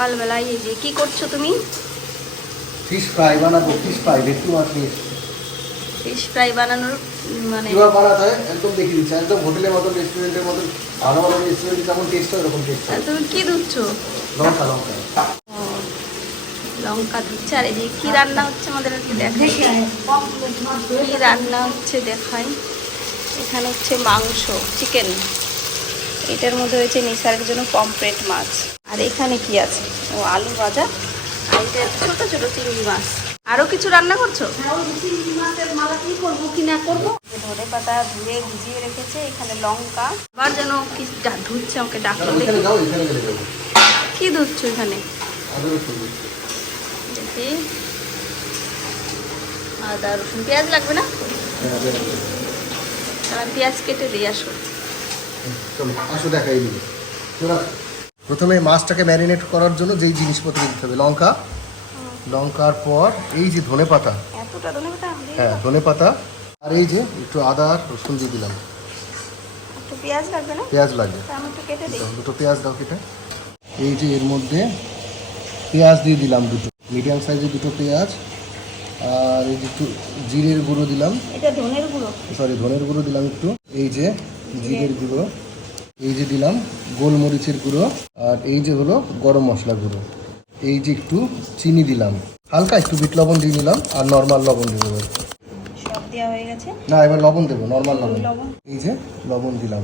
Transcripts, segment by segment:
সকালবেলায় এই যে কি করছ তুমি? ফিশ ফ্রাই বানাবো ফিশ ফ্রাই ভেটকি মাছ নিয়ে ফিশ ফ্রাই বানানোর মানে কীভাবে বানাতে হয় একদম দেখিয়ে দিচ্ছি। একদম হোটেলের মতন রেস্টুরেন্টের মতন ভালো ভালো রেস্টুরেন্টে যেমন টেস্ট হয় এরকম টেস্ট আর হয় তুমি কি ধুচ্ছো? লঙ্কা লঙ্কা। লঙ্কা ধুচ্ছে। আর এই যে কি রান্না হচ্ছে আমাদের আজকে দেখাই। কি রান্না হচ্ছে দেখাই। এখানে হচ্ছে মাংস চিকেন এটার মধ্যে হয়েছে নিসারের জন্য পমপ্লেট মাছ। আর এখানে কি আছে? ও আলু ভাজা। আর এটা ছোট ছোট চিংড়ি মাছ। আরও কিছু রান্না করছ? ধনে পাতা ধুয়ে ভিজিয়ে রেখেছে এখানে লঙ্কা। আবার যেন কি ডা- ধুচ্ছে আমাকে ডাকলো কি ধুচ্ছ এখানে। দেখি। আদা রসুন। পেঁয়াজ লাগবে না? হ্যাঁ, আদা রসুন। তাহলে পেঁয়াজ কেটে দিয়ে আসো। চলো আসো দেখাই দিবি। প্রথমে মাছটাকে ম্যারিনেট করার জন্য যেই জিনিসপত্র দিতে হবে লঙ্কা। লঙ্কার পর এই যে ধনে পাতা। হ্যাঁ ধনে পাতা। আর এই যে একটু আদা রসুন দিয়ে দিলাম। পেঁয়াজ লাগবে না? পেঁয়াজ দুটো পেঁয়াজ দাও কেটে। এই যে এর মধ্যে পেঁয়াজ দিয়ে দিলাম দুটো। মিডিয়াম সাইজের দুটো পেঁয়াজ। আর এই যে একটু জিরের গুঁড়ো দিলাম। এটা ধনের গুঁড়ো। সরি ধনের গুঁড়ো দিলাম একটু। এই যে জিরের গুঁড়ো এই যে দিলাম গোলমরিচের গুঁড়ো আর এই যে হলো গরম মশলা গুঁড়ো। এই যে একটু চিনি দিলাম। হালকা একটু বিট লবণ দিয়ে নিলাম আর নর্মাল লবণ দিয়ে দেবো। না এবার লবণ দেবো নর্মাল লবণ। এই যে লবণ দিলাম।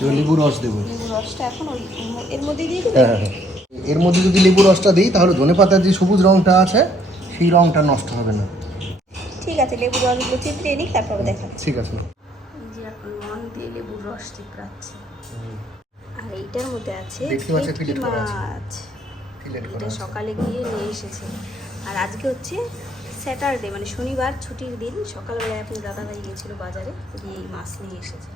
এবার লেবু রস দেবো। হ্যাঁ হ্যাঁ হ্যাঁ। এর মধ্যে যদি লেবু রসটা দিই তাহলে ধনে পাতার যে সবুজ রঙটা আছে সেই রঙটা নষ্ট হবে না। ঠিক আছে লেবু রসগুলো তারপরে ঠিক আছে যে এখন মন দিয়ে লেবুর রস চিপড়াচ্ছে আর এইটার মধ্যে আছে। মাছ। এটা সকালে গিয়ে নিয়ে এসেছে। আর আজকে হচ্ছে স্যাটারডে মানে শনিবার ছুটির দিন। সকালবেলায় আপনি দাদাভাই গিয়েছিল বাজারে গিয়ে এই মাছ নিয়ে এসেছে।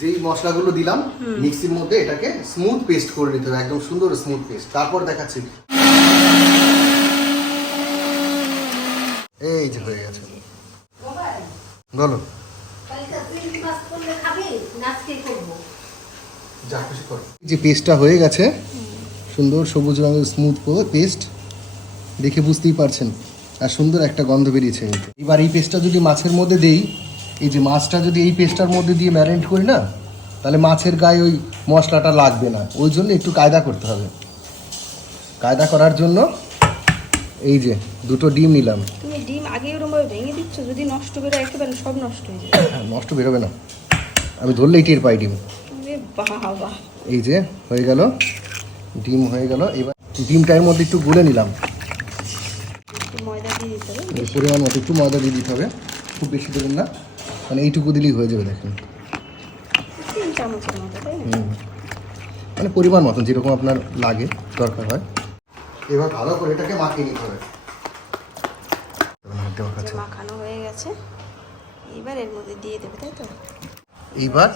যেই মশলাগুলো দিলাম মিক্সির মধ্যে এটাকে স্মুথ পেস্ট করে নিতে হবে একদম সুন্দর স্মুথ পেস্ট তারপর দেখাচ্ছি। এই যে হয়ে গেছে। বলো। যা খুশি করো। যে পেস্টটা হয়ে গেছে সুন্দর সবুজ রঙের স্মুথ পেস্ট দেখে বুঝতেই পারছেন। আর সুন্দর একটা গন্ধ বেরিয়েছে এবার এই পেস্টটা যদি মাছের মধ্যে দেই এই যে মাছটা যদি এই পেস্টটার মধ্যে দিয়ে ম্যারিনেট করি না তাহলে মাছের গায়ে ওই মশলাটা লাগবে না। ওই জন্য একটু কায়দা করতে হবে। কায়দা করার জন্য এই যে দুটো ডিম নিলাম। তুমি ডিম আগে ওরমভাবে ভেঙে দিচ্ছ যদি নষ্ট করে একেবারে সব নষ্ট হয়ে যাবে। নষ্ট বেরোবে না। আমি ধরলেই টের পাই ডিম। বাবা এই যে হয়ে গেল। ডিম হয়ে গেল। এবার ডিমটার মধ্যে একটু গুলে নিলাম। একটু ময়দা দিয়ে দিতে হবে। পরিমাণ মতো একটু ময়দা দিয়ে দিতে হবে। খুব বেশি দেবেন না। মানে এইটুকু দিলেই হয়ে যাবে দেখেন। মানে পরিমাণ মতন যেরকম আপনার লাগে দরকার হয়। এবার ভালো করে এটাকে মাখিয়ে নিতে হবে। মাখানো হয়ে গেছে। এবার এর মধ্যে দিয়ে দেবে তাই তো? এইবার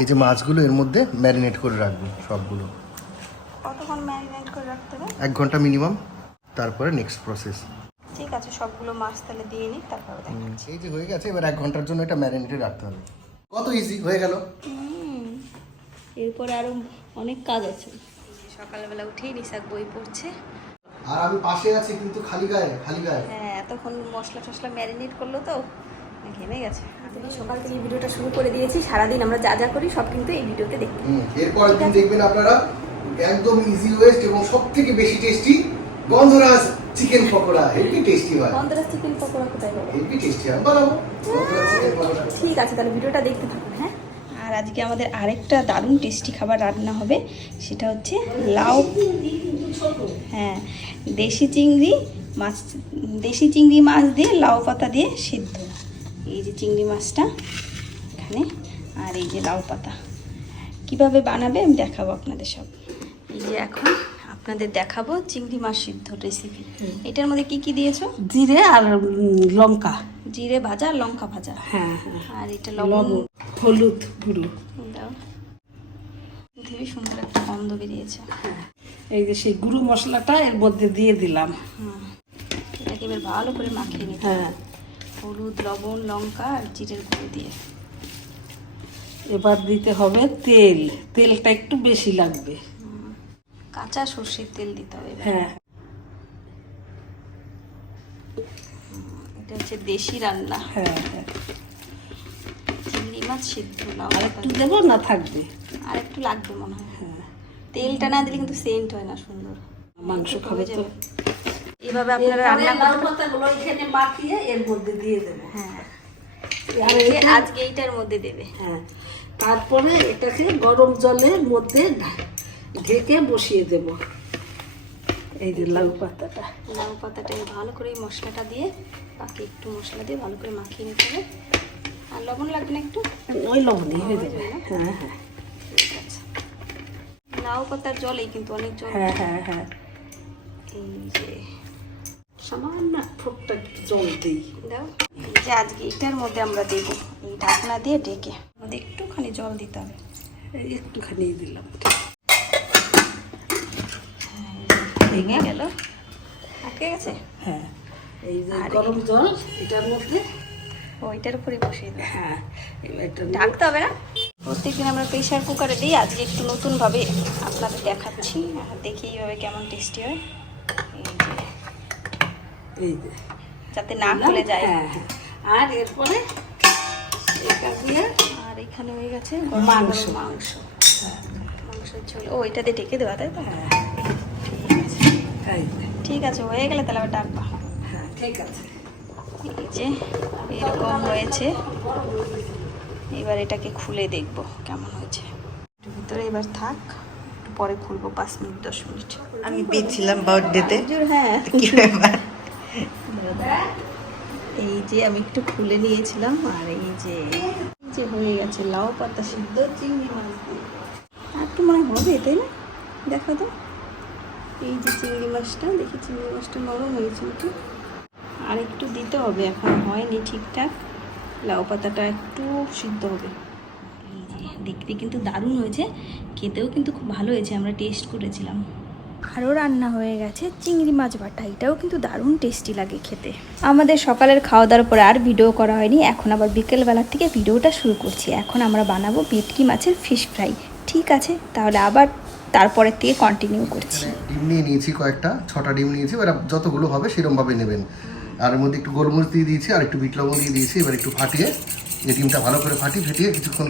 এই যে মাছগুলো এর মধ্যে ম্যারিনেট করে রাখব সবগুলো। কতক্ষণ ম্যারিনেট করে রাখতে হবে? এক ঘণ্টা মিনিমাম। তারপরে নেক্সট প্রসেস ঠিক আছে সবগুলো মাছ তাহলে দিয়ে নিই তারপরে দেখ এই যে হয়ে গেছে এবার এক ঘণ্টার জন্য এটা ম্যারিনেটে রাখতে হবে। কত ইজি হয়ে গেল? এরপরে অনেক কাজ আছে। সকালবেলা উঠেই নিশাক বই পড়ছে। আর আমি পাশে আছি কিন্তু খালি গায়ে খালি গায়ে। হ্যাঁ এতক্ষণ মশলা টশলা ম্যারিনেট করল তো। ঘেমে গেছে। সকাল থেকে ভিডিওটা শুরু করে দিয়েছি সারাদিন আমরা যা যা করি সব কিন্তু এই ভিডিওতে দেখতে হুম, দিন দেখবেন আপনারা একদম ইজি ওয়েস্ট এবং সব থেকে বেশি টেস্টি গন্ধরাজ চিকেন পকোড়া। হেভি টেস্টি হয়। পন্দরা চিকেন পকোড়া কোথায় পাবো? হেভি টেস্টি হয় বানাবো। পকোড়া। ঠিক আছে তাহলে ভিডিওটা দেখতে থাকুন হ্যাঁ? আর আজকে আমাদের আরেকটা দারুণ টেস্টি খাবার রান্না হবে সেটা হচ্ছে লাউ। হ্যাঁ দেশি চিংড়ি মাছ দেশি চিংড়ি মাছ দিয়ে লাউ পাতা দিয়ে সিদ্ধ। এই যে চিংড়ি মাছটা এখানে আর এই যে লাউ পাতা। কীভাবে বানাবে আমি দেখাবো আপনাদের সব। এই যে এখন আপনাদের দেখাবো চিংড়ি মাছ সিদ্ধ রেসিপি এটার মধ্যে কি কি দিয়েছ? জিরে আর লঙ্কা। জিরে ভাজা লঙ্কা ভাজা। হ্যাঁ হ্যাঁ। আর এটা লবণ। হলুদ গুঁড়ো। দাও। খুবই সুন্দর একটা গন্ধ বেরিয়েছে। এই যে সেই গুঁড়ো মশলাটা এর মধ্যে দিয়ে দিলাম। এটাকে এবার ভালো করে মাখিয়ে নিতে হ্যাঁ। হলুদ লবণ লঙ্কা আর জিরের গুঁড়ো দিয়ে। এবার দিতে হবে তেল। তেলটা একটু বেশি লাগবে। কাঁচা সর্ষের তেল দিতে হবে হ্যাঁ। এটা হচ্ছে দেশি রান্না। হ্যাঁ হ্যাঁ। চিংড়ি মাছ সিদ্ধ লাউ আর একটু দেবো না থাকবে? আর একটু লাগবে মনে হয়। হ্যাঁ। তেলটা না দিলে কিন্তু সেন্ট হয় না সুন্দর। মাংস খাবে তো। আপনারা রান্না পাতাগুলো এখানে মাখিয়ে এর মধ্যে দিয়ে দেবো। হ্যাঁ। আজকে এইটার মধ্যে দেবে। হ্যাঁ। তারপরে এটাকে গরম জলের মধ্যে ঢেকে বসিয়ে দেব। এই যে লাউ পাতাটা লাউ পাতাটা ভালো করে মশলাটা দিয়ে বাকি একটু মশলা দিয়ে ভালো করে মাখিয়ে নিতে হবে। আর লবণ লাগবে না একটু? ওই লবণই হয়ে যাবে হ্যাঁ হ্যাঁ। লাউ পাতার জলেই কিন্তু অনেক জল হ্যাঁ হ্যাঁ হ্যাঁ। এই যে সামান্য ফোটটা একটু জল দিই। দাও। যে আজকে এটার মধ্যে আমরা দেব। এই ঢাকনা দিয়ে ডেকে আমাদের একটুখানি জল দিতে হবে। একটুখানি দিলাম। ভেঙে গেল। আটকে গেছে? হ্যাঁ। এই যে গরম জল এটার মধ্যে? ওইটার উপরে বসিয়ে হ্যাঁ ঢাকতে হবে না? প্রত্যেকদিন আমরা প্রেশার কুকারে দিই আজকে একটু নতুনভাবে আপনাদের দেখাচ্ছি। দেখি এইভাবে কেমন টেস্টি হয়। এই যে। যাতে না খুলে যায়। হ্যাঁ হ্যাঁ। আর এরপরে এটা দিয়ে আর এখানে হয়ে গেছে মাংস। মাংস। মাংসের ঝোল। ও এটা ঢেকে দেওয়া তাই তো? হ্যাঁ। ঠিক আছে ঠিক আছে হয়ে গেলে তাহলে আবার ডাকবা। হ্যাঁ ঠিক আছে। এই যে এরকম হয়েছে। এবার এটাকে খুলে দেখব কেমন হয়েছে। একটু ভিতরে এবার থাক পরে খুলবো পাঁচ মিনিট দশ মিনিট। আমি পেয়েছিলাম বার্থডেতে হ্যাঁ। কি ব্যাপার? এই যে আমি একটু খুলে নিয়েছিলাম, আর এই যে হয়ে গেছে লাউ পাতা সিদ্ধ চিংড়ি মাছ আর একটু মনে হবে, তাই না? দেখো তো। এই যে চিংড়ি মাছটা, দেখি চিংড়ি মাছটা নরম হয়েছে একটু আর একটু দিতে হবে এখন, হয়নি ঠিকঠাক। লাউ পাতাটা একটু সিদ্ধ হবে। দেখতে কিন্তু দারুণ হয়েছে, খেতেও কিন্তু খুব ভালো হয়েছে, আমরা টেস্ট করেছিলাম। আরও রান্না হয়ে গেছে, চিংড়ি মাছ বাটা, এটাও কিন্তু দারুণ টেস্টি লাগে খেতে। আমাদের সকালের খাওয়া দাওয়ার পরে আর ভিডিও করা হয়নি, এখন আবার বিকেলবেলার থেকে ভিডিওটা শুরু করছি। এখন আমরা বানাবো ভেটকি মাছের ফিশ ফ্রাই ঠিক আছে, তাহলে আবার তারপরের থেকে কন্টিনিউ করছি। ডিম নিয়ে নিয়েছি কয়েকটা, ছটা ডিম নিয়েছি, এবার যতগুলো হবে সেরকমভাবে নেবেন। আর মধ্যে একটু গোলমরিচ দিয়ে দিয়েছি, আর একটু বিট লবণ দিয়ে দিয়েছি, এবার একটু ফাটিয়ে এই ডিমটা ভালো করে ফাটিয়ে, ফেটিয়ে কিছুক্ষণ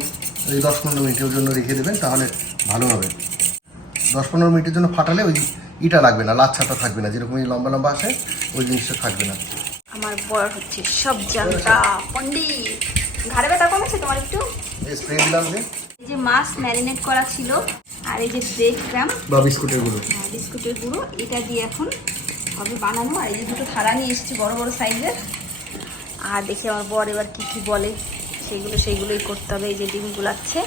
ওই দশ পনেরো মিনিটের জন্য রেখে দেবেন, তাহলে ভালো হবে। দশ পনেরো মিনিটের জন্য ফাটালে ওই ইটা লাগবে না লাচ্ছাটা থাকবে না যেরকম এই লম্বা লম্বা আসে ওই জিনিসটা থাকবে না। আমার বর হচ্ছে সব জানতা পন্ডিত ঘাড়ে ব্যথা কমেছে তোমার একটু? এই স্প্রে দিলাম যে। এই যে মাছ ম্যারিনেট করা ছিল আর এই যে গ্রাম। বা বিস্কুটের গুঁড়ো। হ্যাঁ, বিস্কুটের গুঁড়ো এটা দিয়ে এখন হবে বানানো? আর এই যে দুটো থালা নিয়ে এসেছি বড় বড় সাইজের। আর দেখি আমার বর এবার কি কি বলে সেগুলো সেইগুলোই করতে হবে এই যে ডিম গুলাচ্ছে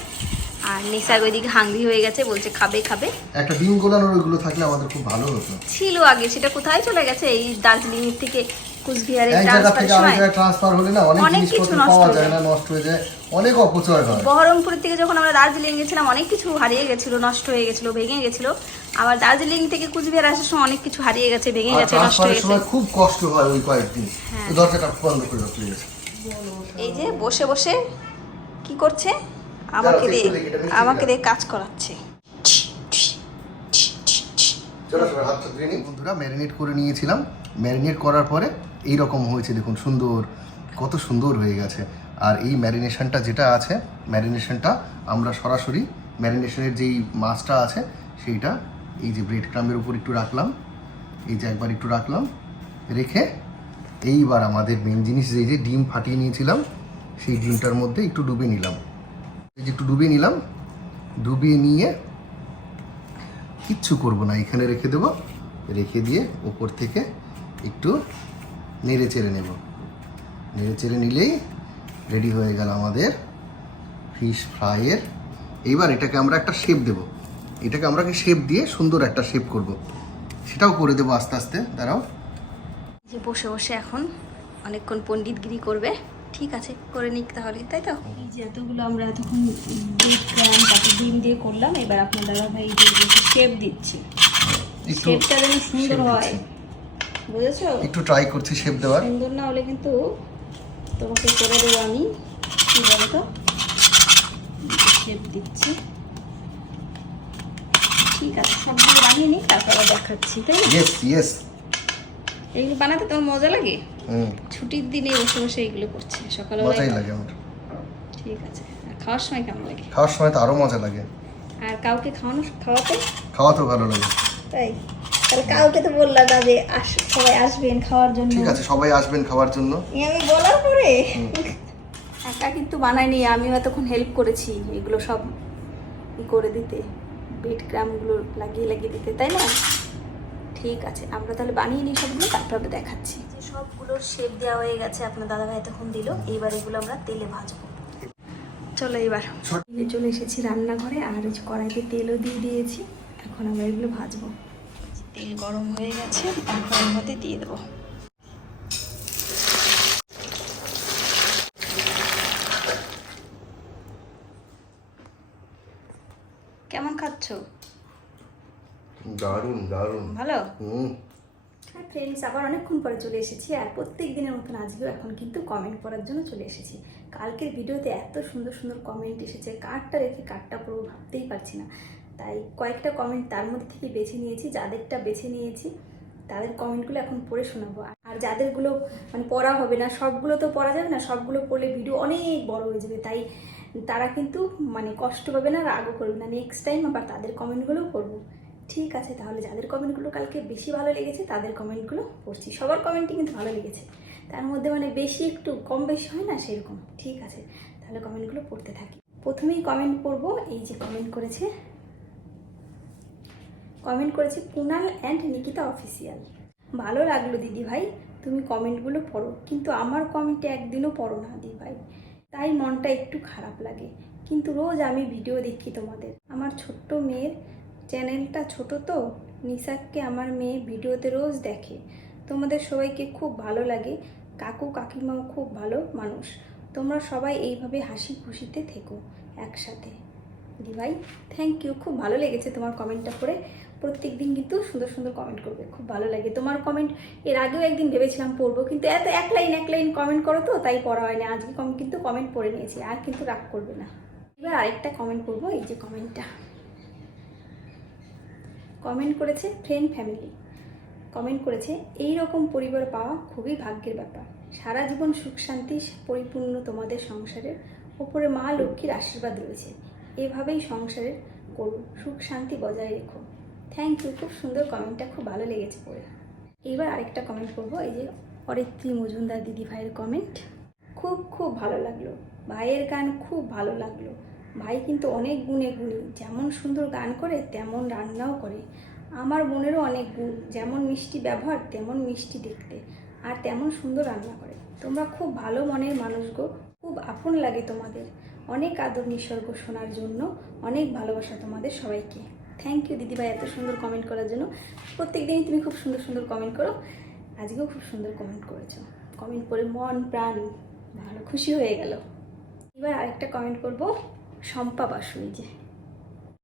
আর নিসার ওইদিকে হাঙ্গি হয়ে গেছে বলছে খাবে খাবে। একটা ডিম গোলানোর ওইগুলো থাকলে আমাদের খুব ভালো হতো। ছিল আগে সেটা কোথায় চলে গেছে? এই দার্জিলিং থেকে কুচবিহারে ট্রান্সফার সময় ট্রান্সফার হলে না অনেক জিনিসপত্র নষ্ট পাওয়া হয়ে যায় যায়। না নষ্ট হয়ে যায় অনেক অপচয় হয়। বহরমপুরের থেকে যখন আমরা দার্জিলিং গেছিলাম অনেক কিছু হারিয়ে গেছিল নষ্ট হয়ে গেছিল ভেঙে গেছিল। আবার দার্জিলিং থেকে কুচবিহার আসার সময় অনেক কিছু হারিয়ে গেছে ভেঙে গেছে নষ্ট হয়ে গেছে। খুব কষ্ট হয় ওই কয়েকদিন। হ্যাঁ। দরজাটা বন্ধ করে রাখতে এই যে বসে বসে কি করছে? আমাকে দিয়ে আমাকে দিয়ে কাজ করাচ্ছে। বন্ধুরা ম্যারিনেট করে নিয়েছিলাম। ম্যারিনেট করার পরে এই রকম হয়েছে দেখুন সুন্দর কত সুন্দর হয়ে গেছে। আর এই ম্যারিনেশনটা যেটা আছে ম্যারিনেশনটা আমরা সরাসরি ম্যারিনেশনের যেই মাছটা আছে সেইটা এই যে ব্রেড ক্রামের উপর একটু রাখলাম। এই যে একবার একটু রাখলাম। রেখে এইবার আমাদের মেন জিনিস এই যে ডিম ফাটিয়ে নিয়েছিলাম সেই ডিমটার মধ্যে একটু ডুবিয়ে নিলাম। একটু ডুবিয়ে নিলাম। ডুবিয়ে নিয়ে কিচ্ছু করব না, এখানে রেখে দেবো। রেখে দিয়ে ওপর থেকে একটু নেড়ে চেড়ে নেব। নেড়ে চেড়ে নিলেই রেডি হয়ে গেল আমাদের ফিশ ফ্রাইয়ের। এইবার এটাকে আমরা একটা শেপ দেব। এটাকে আমরা শেপ দিয়ে সুন্দর একটা শেপ করব। সেটাও করে দেবো আস্তে আস্তে। দাঁড়াও। যে বসে বসে এখন অনেকক্ষণ পণ্ডিতগিরি করবে। ঠিক আছে করে নিক তাহলে তাই তো? এই যে এতগুলো আমরা এতক্ষণ দুধ গ্রাম তারপর ডিম দিয়ে করলাম এবার আপনার দাদা ভাই যে শেপ দিচ্ছি। একটু শেপটা যেন সুন্দর হয়। বুঝেছ? একটু ট্রাই করছি শেপ দেওয়ার। সুন্দর না হলে কিন্তু তোমাকে করে দেবো আমি। কি বলো তো শেপ দিচ্ছি। ঠিক আছে সবগুলো বানিয়ে নিই তারপর দেখাচ্ছি তাই না? ইয়েস ইয়েস এইগুলো বানাতে তোমার মজা লাগে? ছুটির দিনে বসে বসে এগুলো করছে মজাই সকালবেলায় লাগে আমার। ঠিক আছে। খাওয়ার সময় কেমন লাগে? খাওয়ার সময় তো আরও মজা লাগে। আর কাউকে খাওয়ানো খাওয়াতে? খাওয়াতেও ভালো লাগে। তাই? তাহলে কাউকে তো বললাম না যে আস সবাই আসবেন খাওয়ার জন্য। ঠিক আছে সবাই আসবেন খাওয়ার জন্য। আমি বলার পরে? একা কিন্তু বানাইনি আমিও এতক্ষণ হেল্প করেছি এগুলো সব করে দিতে বেড ক্রামগুলো লাগিয়ে লাগিয়ে দিতে তাই না? ঠিক আছে আমরা তাহলে বানিয়ে নিই সবগুলো তারপর আমরা দেখাচ্ছি। যে সবগুলোর শেপ দেওয়া হয়ে গেছে আপনার দাদাভাই এতক্ষণ দিল এইবার এগুলো আমরা তেলে ভাজবো। চলো এবার। চলে এসেছি রান্নাঘরে আর এই যে কড়াইতে তেলও দিয়ে দিয়েছি এখন আমরা এগুলো ভাজবো। তেল গরম হয়ে গেছে এখন এর মধ্যে দিয়ে দেবো। কেমন খাচ্ছ? দারুণ দারুণ। ভালো? হুম। হ্যাঁ ফ্রেন্ডস আবার অনেকক্ষণ পরে চলে এসেছি আর প্রত্যেক দিনের মতন আজকেও এখন কিন্তু কমেন্ট করার জন্য চলে এসেছি। কালকের ভিডিওতে এত সুন্দর সুন্দর কমেন্ট এসেছে কার্ডটা রেখে কার্ডটা পুরো ভাবতেই পারছি না। তাই কয়েকটা কমেন্ট তার মধ্যে থেকে বেছে নিয়েছি যাদেরটা বেছে নিয়েছি তাদের কমেন্টগুলো এখন পড়ে শোনাবো। আর যাদেরগুলো মানে পড়া হবে না সবগুলো তো পড়া যাবে না সবগুলো পড়লে ভিডিও অনেক বড় হয়ে যাবে। তাই তারা কিন্তু মানে কষ্ট পাবে না রাগও করবে না। নেক্সট টাইম আবার তাদের কমেন্টগুলোও করব ঠিক আছে, তাহলে যাদের কমেন্টগুলো কালকে বেশি ভালো লেগেছে, তাদের কমেন্টগুলো পড়ছি। সবার কমেন্টই কিন্তু ভালো লেগেছে। তার মধ্যে মানে বেশি একটু কম বেশি হয় না সেরকম। ঠিক আছে, তাহলে কমেন্টগুলো পড়তে থাকি। প্রথমেই কমেন্ট পড়ব, এই যে কমেন্ট করেছে। কমেন্ট করেছে, কুনাল অ্যান্ড নিকিতা অফিসিয়াল ভালো লাগল দিদি ভাই, তুমি কমেন্টগুলো পড়ো। কিন্তু আমার কমেন্টে একদিনও পড়ো না দিদি ভাই। তাই মনটা একটু খারাপ লাগে। কিন্তু রোজ আমি ভিডিও দেখি তোমাদের। আমার ছোট্ট মেয়ের চ্যানেলটা ছোট তো নিসাককে আমার মেয়ে ভিডিওতে রোজ দেখে। তোমাদের সবাইকে খুব ভালো লাগে। কাকু কাকিমাও খুব ভালো মানুষ। তোমরা সবাই এইভাবে হাসি খুশিতে থেকো একসাথে। দিভাই থ্যাংক ইউ খুব ভালো লেগেছে তোমার কমেন্টটা পড়ে। প্রত্যেক দিন কিন্তু সুন্দর সুন্দর কমেন্ট করবে। খুব ভালো লাগে। তোমার কমেন্ট এর আগেও একদিন ভেবেছিলাম পড়ব, কিন্তু এত এক লাইন এক লাইন কমেন্ট করো তো, তাই পড়া হয়নি। আজকে কম কিন্তু কমেন্ট পড়ে নিয়েছি, আর কিন্তু রাগ করবে না। এবার আরেকটা কমেন্ট করব এই যে কমেন্টটা কমেন্ট করেছে ফ্রেন্ড ফ্যামিলি কমেন্ট করেছে এই রকম পরিবার পাওয়া খুবই ভাগ্যের ব্যাপার। সারা জীবন সুখ শান্তি পরিপূর্ণ তোমাদের সংসারের ওপরে মা লক্ষ্মীর আশীর্বাদ রয়েছে। এভাবেই সংসারের করো সুখ শান্তি বজায় রেখো। থ্যাংক ইউ খুব সুন্দর কমেন্টটা, খুব ভালো লেগেছে পড়ে। এইবার আরেকটা কমেন্ট করব এই যে অরিত্রী মজুমদার দিদি ভাইয়ের কমেন্ট। খুব খুব ভালো লাগল। ভাইয়ের গান খুব ভালো লাগল। ভাই কিন্তু অনেক গুণে গুণী। যেমন সুন্দর গান করে, তেমন রান্নাও করে। আমার বোনেরও অনেক গুণ। যেমন মিষ্টি ব্যবহার, তেমন মিষ্টি দেখতে। আর তেমন সুন্দর রান্না করে। তোমরা খুব ভালো মনের মানুষ গো। খুব আপন লাগে তোমাদের। অনেক আদর নিসর্গ শোনার জন্য। অনেক ভালোবাসা তোমাদের সবাইকে। থ্যাংক ইউ দিদিভাই, এত সুন্দর কমেন্ট করার জন্য। প্রত্যেক দিনই তুমি খুব সুন্দর সুন্দর কমেন্ট করো। আজকেও খুব সুন্দর কমেন্ট করেছ। কমেন্ট করে মন, প্রাণ। ভালো খুশি হয়ে গেল। এবার আরেকটা কমেন্ট করব। শম্পা বাসু যে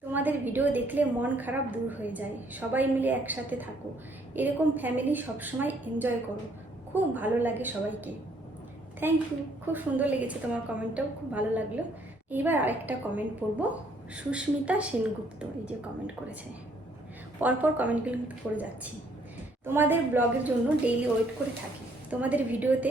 তোমাদের ভিডিও দেখলে মন খারাপ দূর হয়ে যায়। সবাই মিলে একসাথে থাকো। এরকম ফ্যামিলি সবসময় এনজয় করো। খুব ভালো লাগে সবাইকে। থ্যাংক ইউ খুব সুন্দর লেগেছে তোমার কমেন্টটাও খুব ভালো লাগল। এইবার আরেকটা কমেন্ট পড়ব। সুস্মিতা সেনগুপ্ত এই যে কমেন্ট করেছে। পরপর কমেন্টগুলো কিন্তু পড়ে যাচ্ছি। তোমাদের ব্লগের জন্য ডেইলি ওয়েট করে থাকি। তোমাদের ভিডিওতে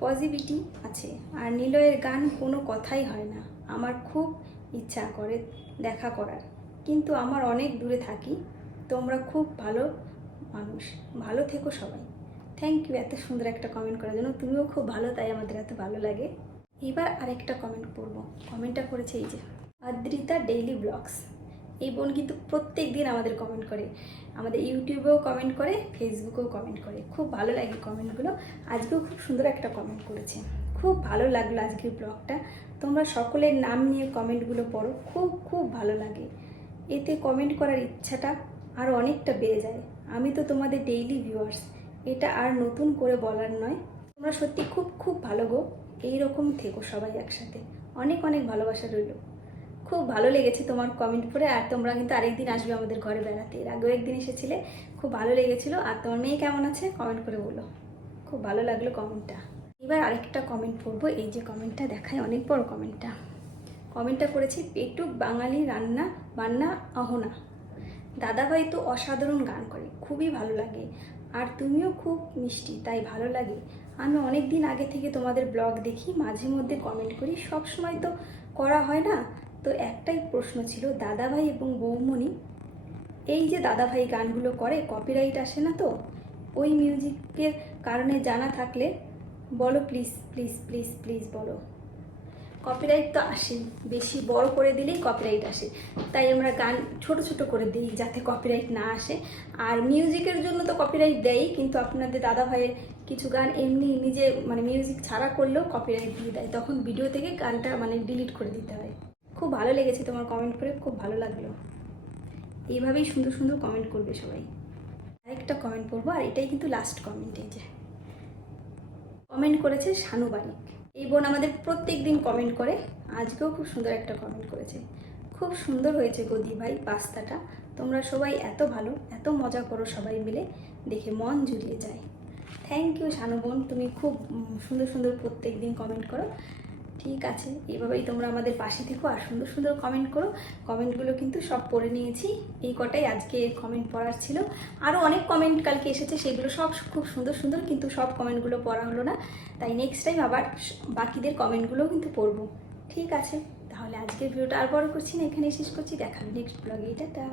পজিটিভিটি আছে। আর নিলয়ের গান কোনো কথাই হয় না। আমার খুব ইচ্ছা করে দেখা করার। কিন্তু আমার অনেক দূরে থাকি। তোমরা খুব ভালো মানুষ। ভালো থেকো সবাই। থ্যাংক ইউ এত সুন্দর একটা কমেন্ট করার জন্য। তুমিও খুব ভালো, তাই আমাদের এত ভালো লাগে। এবার আরেকটা কমেন্ট করব কমেন্টটা করেছে এই যে, আদ্রিতা ডেইলি ব্লগস এই বোন কিন্তু প্রত্যেক দিন আমাদের কমেন্ট করে। আমাদের ইউটিউবেও কমেন্ট করে ফেসবুকেও কমেন্ট করে। খুব ভালো লাগে কমেন্টগুলো আজকেও খুব সুন্দর একটা কমেন্ট করেছে। খুব ভালো লাগল আজকের ব্লগটা তোমরা সকলের নাম নিয়ে কমেন্টগুলো পড়ো। খুব খুব ভালো লাগে। এতে কমেন্ট করার ইচ্ছাটা আরও অনেকটা বেড়ে যায়। আমি তো তোমাদের ডেইলি ভিউয়ার্স এটা আর নতুন করে বলার নয়। তোমরা সত্যি খুব খুব ভালো গো। এইরকম থেকো সবাই একসাথে। অনেক অনেক ভালোবাসা রইল। খুব ভালো লেগেছে তোমার কমেন্ট পড়ে। আর তোমরা কিন্তু আরেকদিন আসবে আমাদের ঘরে বেড়াতে। এর আগেও একদিন এসেছিলে। খুব ভালো লেগেছিলো। আর তোমার মেয়ে কেমন আছে? কমেন্ট করে বলো। খুব ভালো লাগল কমেন্টটা। এবার আরেকটা কমেন্ট পড়ব। এই যে কমেন্টটা দেখায়, অনেক বড় কমেন্টটা কমেন্টটা করেছে পেটুক বাঙালি রান্না, বান্না অহনা দাদাভাই তো অসাধারণ গান করে, খুবই ভালো লাগে। আর তুমিও খুব মিষ্টি, তাই ভালো লাগে। আমি অনেক দিন আগে থেকে তোমাদের ব্লগ দেখি, মাঝে মধ্যে কমেন্ট করি। সব সময় তো করা হয় না? তো একটাই প্রশ্ন ছিল, দাদাভাই এবং বৌমণি, এই যে দাদাভাই গানগুলো করে কপিরাইট আসে না তো? ওই মিউজিকের কারণে জানা থাকলে বলো প্লিজ প্লিজ প্লিজ প্লিজ বলো। কপিরাইট তো আসে বেশি বড় করে দিলেই কপিরাইট আসে। তাই আমরা গান ছোট ছোট করে দিই যাতে কপিরাইট না আসে। আর মিউজিকের জন্য তো কপিরাইট দেয় কিন্তু আপনাদের দাদা ভাইয়ের কিছু গান এমনি নিজে মানে মিউজিক ছাড়া করলেও কপিরাইট দিয়ে দেয়। তখন ভিডিও থেকে গানটা মানে ডিলিট করে দিতে হয়। খুব ভালো লেগেছে তোমার কমেন্ট করে, খুব ভালো লাগল। এইভাবেই সুন্দর সুন্দর কমেন্ট করবে সবাই। আরেকটা কমেন্ট করব আর এটাই কিন্তু লাস্ট কমেন্ট এই যে। কমেন্ট করেছে শানু বারিক। এই বোন আমাদের প্রত্যেক দিন কমেন্ট করে, আজকেও খুব সুন্দর একটা কমেন্ট করেছে। খুব সুন্দর হয়েছে গদি ভাই পাস্তাটা। তোমরা সবাই এত ভালো, এত মজা করো সবাই মিলে, দেখে মন জুড়িয়ে যায়। থ্যাংক ইউ শানু বোন, তুমি খুব সুন্দর সুন্দর প্রত্যেক দিন কমেন্ট করো। ঠিক আছে, এভাবেই তোমরা আমাদের পাশে থেকো আর সুন্দর সুন্দর কমেন্ট করো। কমেন্টগুলো কিন্তু সব পড়ে নিয়েছি। এই কটাই আজকে কমেন্ট পড়ার ছিল। আরও অনেক কমেন্ট কালকে এসেছে, সেগুলো সব খুব সুন্দর সুন্দর, কিন্তু সব কমেন্টগুলো পড়া হলো না। তাই নেক্সট টাইম আবার বাকিদের কমেন্টগুলোও কিন্তু পড়ব। ঠিক আছে, তাহলে আজকের ভিডিওটা আর বড় করছি না এখানে শেষ করছি। দেখাবো নেক্সট ব্লগে টাটা!